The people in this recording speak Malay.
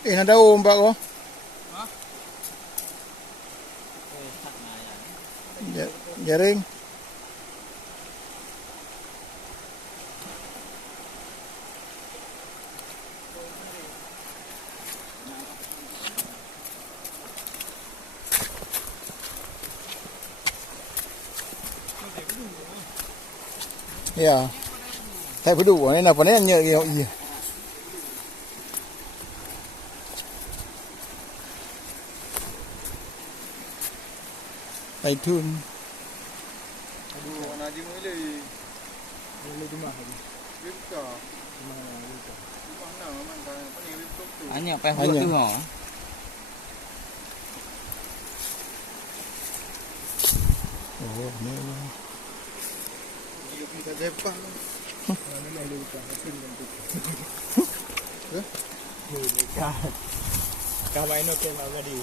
Ada ombak kok. Jaring. Ya. Thay pedu ni nak apa ni hanya iya. Baitun. Aduh, anak je boleh. Boleh di mana tadi? Wipka. Di mana wipka? Di mana memang kan apa ni wipka tu. Hanya apa hot tu ha. Oh, ni. Dia kita depan. Mana mana wipka? Betul kan tu. Wipka. Kau main okey mau tadi.